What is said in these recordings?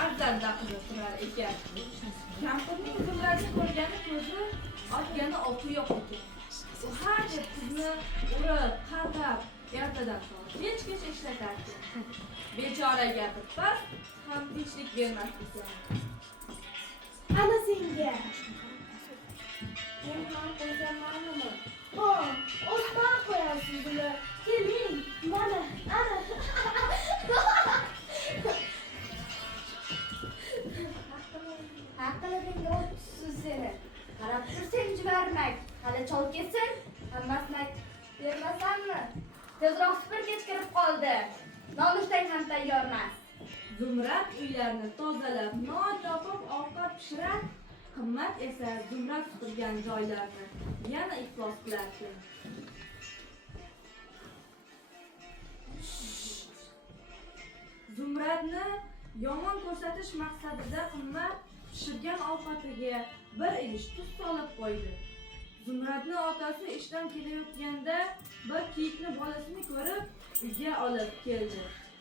arzanda qilib turar ekan. Kampirning Zumradni ko'rgani ko'zi otgani o'qi yo'q ekan. U har deb qizni urib, qarg'ab, ertadan kechgacha ishlatar ekan. Bechoraga bitpas ham tinchlik bermas ekan. Ana senga. Men ham qo'yganmanmi? O'tman qo'yasiz buni. Keling, mana, ana. Haqqiligingga o'tishsiz seni. Qarab tursang jibarmak. Hali chol kelsin, hammasini bermasammi? Tezroq supur kechikib qoldi. Nonushtang ham tayyormas. Zumrad uylarni tozalab, non topib, ovqat pishirar. Qimmat esa Zumrad supurgan joylarni yana iflos qilardi. Zumradni yomon ko'rsatish maqsadida Qimmat pishirgan ovqatiga bir idish tuz solib qo'ydi. Zumradni otasi ishdan kelayotganda bir kiyikni bolasini ko'rib uyga olib keldi.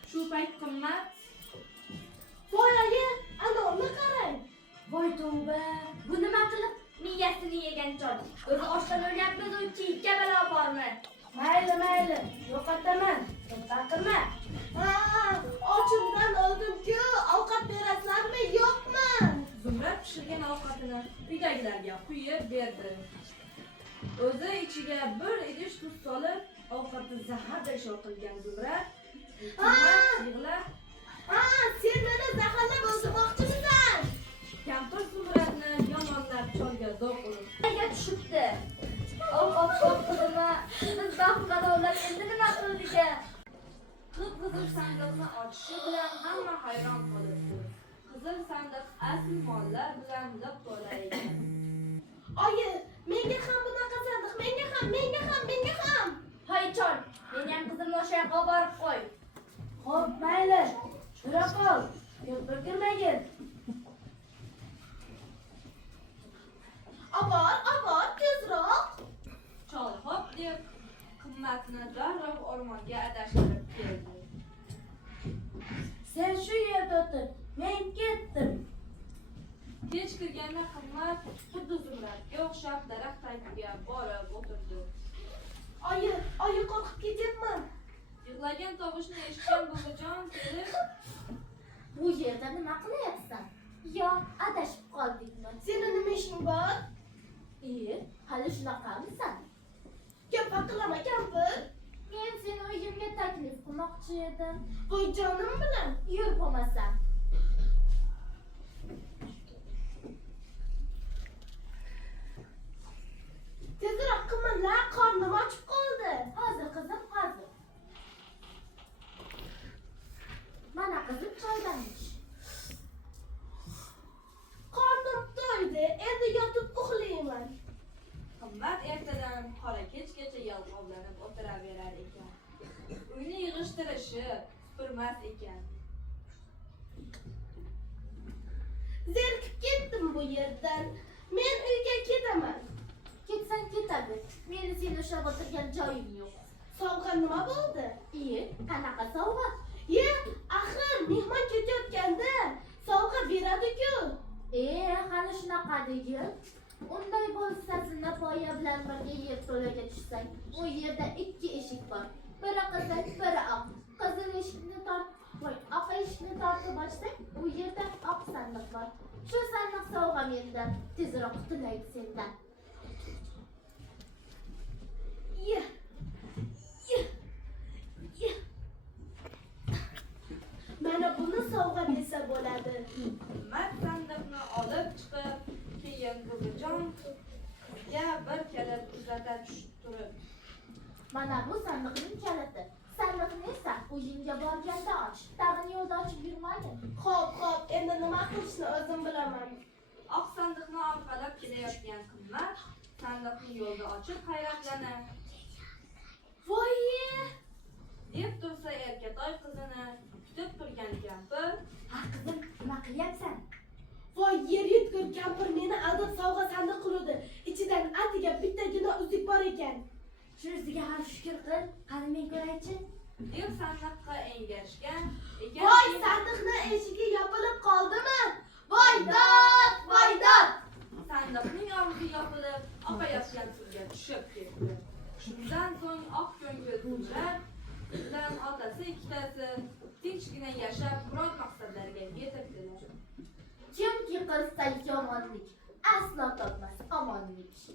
Shu payt Qimmat: Voy oyi, ana uni qarang. Voy tavba, bu nima qilib miyasini yegan chol? O'zi oshdan o'ynayapmiz, u kiyikka balo bormi? Mayli, yo'qotaman. Baqirma. Ochimdan o'ldim-ku, ovqat berasizlarmi, yo'qmi? Zumrad pishirgan ovqatini uydagilarga quyib berdi. O'zi ichiga bir idish tuz solib, ovqatni zaharday qilgan Zumrad yig'lab: Sen meni zaharlab o'ldirmoqchimisan? Kampir Zumradni yomonlab cholga zo'r urib Nega tushibdi? Op qizima, biz baxtqarovlar endi nima qildik? qizil sandiqni ochishi bilan hamma hayron qolibdi. Qizil sandiq asl mollar bilan liq to'la ekan. Oyi, menga ham bunaqa sandiq, menga ham. Hoy chol, meni ham qizimni o'sha yoqqa borib qo'y. Xo'p, mayli. Yura qol. Kirmagin. Obor, tezroq. Chol hop deb Qimmatni darrov o'rmonga adashtirib keldi. Sen shu yerda o'tir. Men ketdim. Kech kirganda Qimmat xuddi Zumradga o'xshab daraxt tagiga borib o'tirdi. Oyi, qo'rqib ketyapman. Yig'lagan tovushni eshitgan Buvijon kelib: Bu yerda nima qilyapsan? Yo, adashib qoldingmi? Seni nima ishing bor? Hali shunaqamisan? Gap qilama, kampir. Men seni uyimga taklif qilmoqchi edim. Voy jonim bilan. Yur bo'lmasam. Tezroq qilma, qornim ochib qoldi. Hozir qizim, hozir. Mana qizim choydamish. Qornim to'ydi. Endi yotib uxlayman. Qimmat ertadan qora kechgacha yalqovlanib o'tiraverar ekan. Uyni yig'ishtirishib, supurmas ekan. Zerikib ketdim bu yerdan. Men uyga ketaman. Ketsang ketaver. Meni seni ushlab o'tirgan joyim yo'q. Sovg'a nima bo'ldi? Qanaqa sovg'a? Axir mehmon ketayotganda sovg'a beradi-ku. Hali shunaqa degin. Unday bo'lsa, zinapoya bilan birga yerto'laga tushsang, u yerda 2 eshik bor. Biri qizil, biri oq. Qizil eshikni oq eshikni tortib ochsang, u yerda oq sandiq bor. Shu sandiq sovg'a mendan. Tezroq qutulaylik sendan. Mana buni sovg'a desa bo'ladi. Qimmat sandiqni olib chiqib, keyin Buvijonga bir kalit uzata turib: Mana bu sandiqning kaliti. Sandiqni esa uyingga borganda och. Tag'in yo'lda ochib yurmagin. Xo'p, endi nima qilishni o'zim bilaman. Oq sandiqni orqalab kelayotgan Qimmat sandiqni yo'lda ochib hayratlana: Voy! deb tursa erkatoy qizini kutib turgan kampir: Qizim, nima qilyapsan? Voy, yer yutgur kampir meni aldab sovg'a sandiq qildi. Ichidan atiga bittagina uzuk bor ekan. Shunisiga ham shukr qil. Qani men ko'raychi. deb sandiqqa engashgan ekan. Voy, sandiqni eshigi yopilib qoldi. yoqilib, oqayotgan suvga tushib ketdi. Shundan so'ng oq ko'ngil zumrad qizdan otasi ikkitasi tinchgina yashab, murod maqsadlariga yetibdilar. Kimki qilsa yomonlik, aslo topmas omonlik.